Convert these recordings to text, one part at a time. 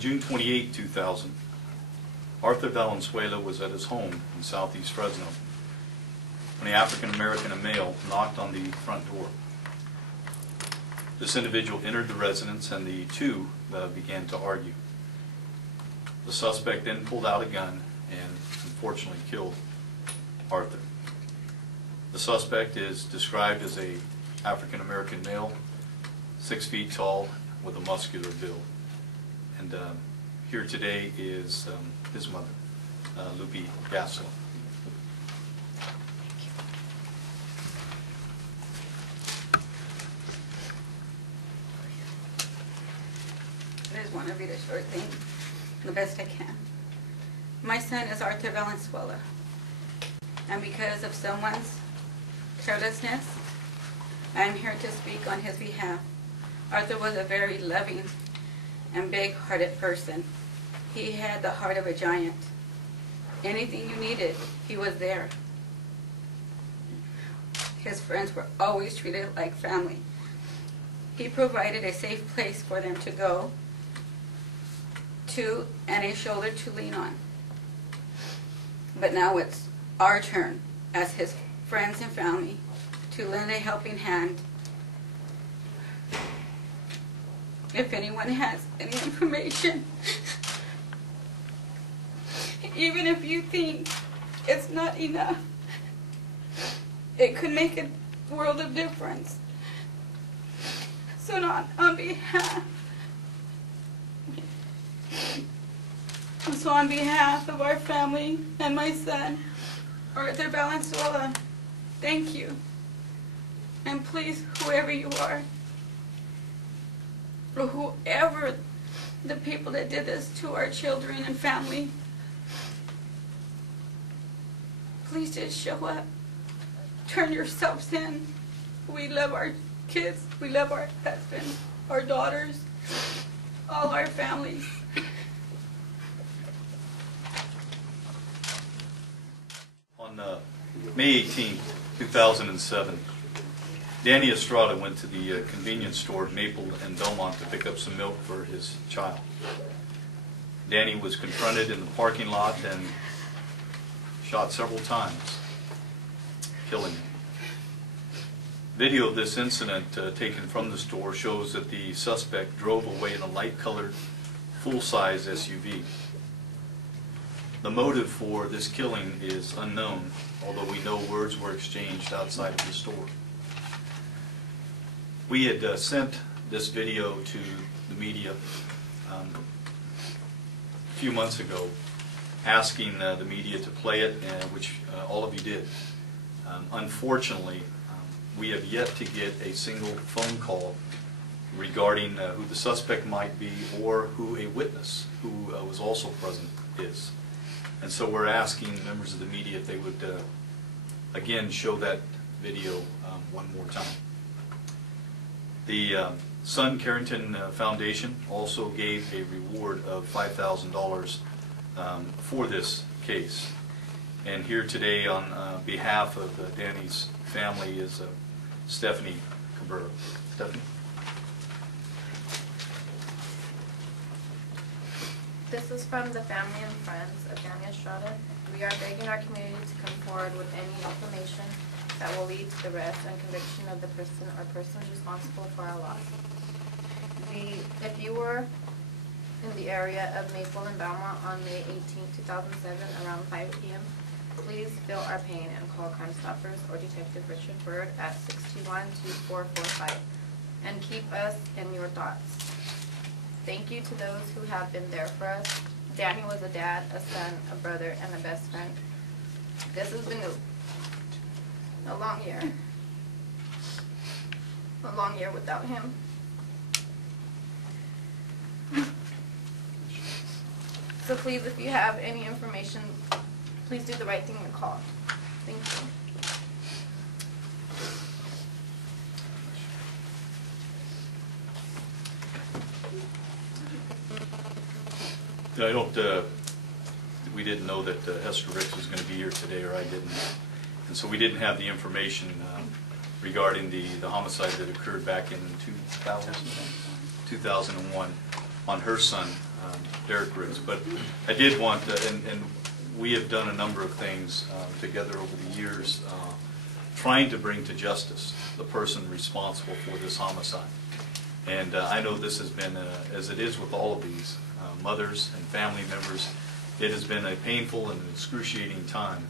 June 28, 2000, Arthur Valenzuela was at his home in southeast Fresno when an African-American male knocked on the front door. This individual entered the residence and the two began to argue. The suspect then pulled out a gun and unfortunately killed Arthur. The suspect is described as an African-American male, 6 feet tall, with a muscular build. And here today is his mother, Lupe Gasso. I just want to read a short thing, the best I can. My son is Arthur Valenzuela, and because of someone's carelessness, I am here to speak on his behalf. Arthur was a very loving and big-hearted person. He had the heart of a giant. Anything you needed, he was there. His friends were always treated like family. He provided a safe place for them to go to and a shoulder to lean on. But now it's our turn as his friends and family to lend a helping hand. If anyone has any information, even if you think it's not enough, it could make a world of difference. So on behalf of our family and my son, Arthur Valenzuela, thank you. And please, whoever you are, or whoever the people that did this to our children and family, please just show up. Turn yourselves in. We love our kids. We love our husbands, our daughters, all our families. On May 18, 2007, Danny Estrada went to the convenience store at Maple and Belmont to pick up some milk for his child. Danny was confronted in the parking lot and shot several times, killing him. Video of this incident taken from the store shows that the suspect drove away in a light-colored, full-size SUV. The motive for this killing is unknown, although we know words were exchanged outside of the store. We had sent this video to the media a few months ago, asking the media to play it, which all of you did. Unfortunately, we have yet to get a single phone call regarding who the suspect might be or who a witness who was also present is. And so we're asking members of the media if they would again show that video one more time. The Sun Carrington Foundation also gave a reward of $5,000 for this case. And here today on behalf of Danny's family is Stephanie Cabrera. Stephanie? This is from the family and friends of Danny Estrada. We are begging our community to come forward with any information that will lead to the arrest and conviction of the person or persons responsible for our loss. If you were in the area of Maple and Belmont on May 18, 2007 around 5 p.m., please feel our pain and call Crime Stoppers or Detective Richard Bird at 621-2445 and keep us in your thoughts. Thank you to those who have been there for us. Danny was a dad, a son, a brother, and a best friend. This has been a long year. A long year without him. So please, if you have any information, please do the right thing and call. Thank you. I don't, we didn't know that Hester Ricks was going to be here today, or I didn't. And so we didn't have the information regarding the homicide that occurred back in 2001 on her son, Derek Riggs. But I did want to, and we have done a number of things together over the years trying to bring to justice the person responsible for this homicide. And I know this has been, as it is with all of these mothers and family members, it has been a painful and excruciating time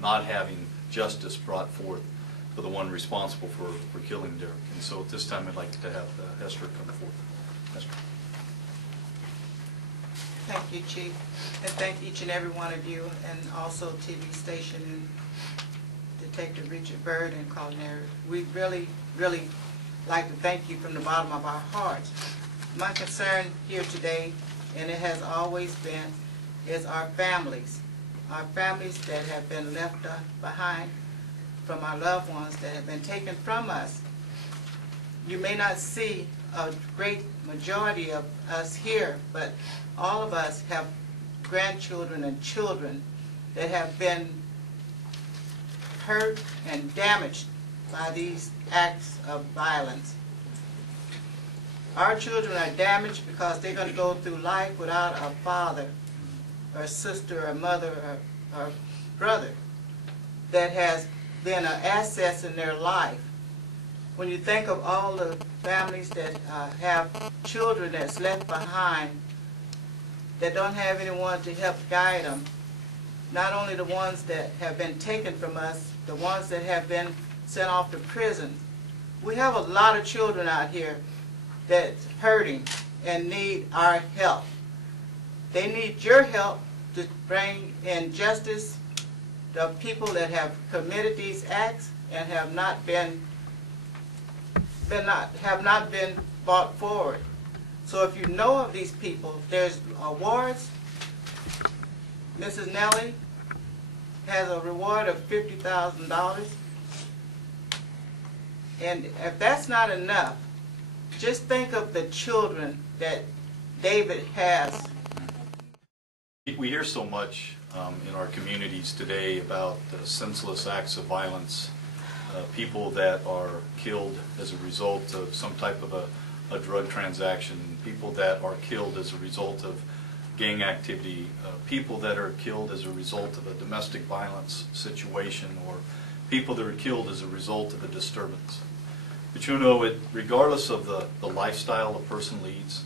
not having justice brought forth for the one responsible for killing Derek. And so at this time I'd like to have Esther come forth. Esther. Thank you, Chief, and thank each and every one of you, and also TV station and Detective Richard Bird and Culinary. We really, really like to thank you from the bottom of our hearts. My concern here today, and it has always been, is our families that have been left behind from our loved ones that have been taken from us. You may not see a great majority of us here, but all of us have grandchildren and children that have been hurt and damaged by these acts of violence. Our children are damaged because they're going to go through life without a father or sister or mother or brother that has been an asset in their life. When you think of all the families that have children that's left behind that don't have anyone to help guide them, not only the ones that have been taken from us, the ones that have been sent off to prison. We have a lot of children out here that's hurting and need our help. They need your help to bring in justice the people that have committed these acts and have not been brought forward. So if you know of these people, there's awards. Mrs. Nellie has a reward of $50,000. And if that's not enough, just think of the children that David has. We hear so much in our communities today about senseless acts of violence, people that are killed as a result of some type of a drug transaction, people that are killed as a result of gang activity, people that are killed as a result of a domestic violence situation, or people that are killed as a result of a disturbance. But you know, regardless of the lifestyle a person leads,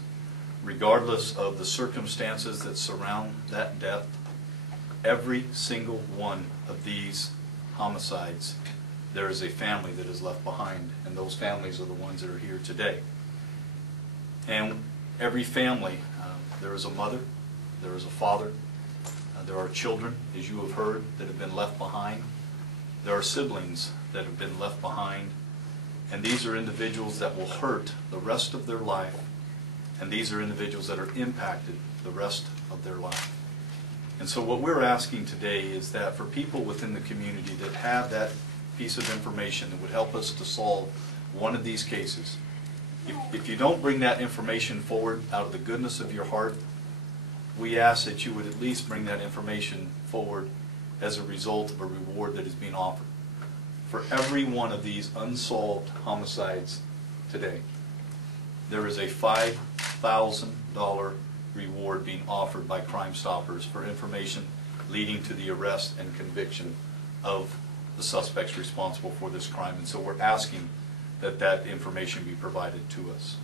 regardless of the circumstances that surround that death, every single one of these homicides, there is a family that is left behind, and those families are the ones that are here today. And every family, there is a mother, there is a father, there are children, as you have heard, that have been left behind. There are siblings that have been left behind, and these are individuals that will hurt the rest of their life, and these are individuals that are impacted the rest of their life. And so what we're asking today is that for people within the community that have that piece of information that would help us to solve one of these cases, if you don't bring that information forward out of the goodness of your heart, we ask that you would at least bring that information forward as a result of a reward that is being offered. For every one of these unsolved homicides today, there is a $5,000 reward being offered by Crime Stoppers for information leading to the arrest and conviction of the suspects responsible for this crime. And so we're asking that that information be provided to us.